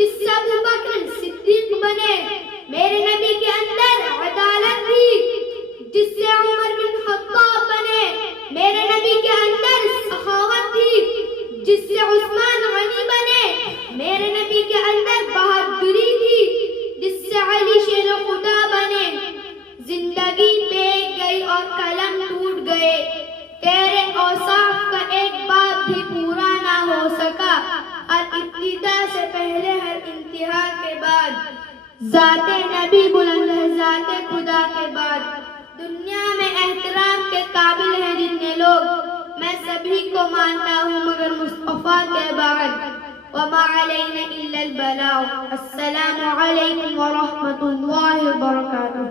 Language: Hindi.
जिससे अबू बकर सिद्दीक बने। मेरे नबी के अंदर अदालत थी जिससे उमर बिन खत्ताब बने। मेरे नबी के अंदर सखावत थी जिससे उस्मान गनी बने। मेरे नबी के अंदर बहादुरी थी जिससे अली शेर खुदा बने। जिंदगी बेच गई और कलम टूट गए, तेरे औसाफ का एक बात भी पूरा ना हो सका। और इब्तिदा से पहले हर इंतहा के बाद जाते नबी बुलंद है जाते खुदा के बाद। दुनिया में एहतराम के काबिल हैं जितने लोग, मैं सभी को मानता हूँ मगर मुस्तफा के बाद। वमा अलैना इल्लल बलाग। अस्सलामु अलैकुम व रहमतुल्लाहि व बरकातुहू।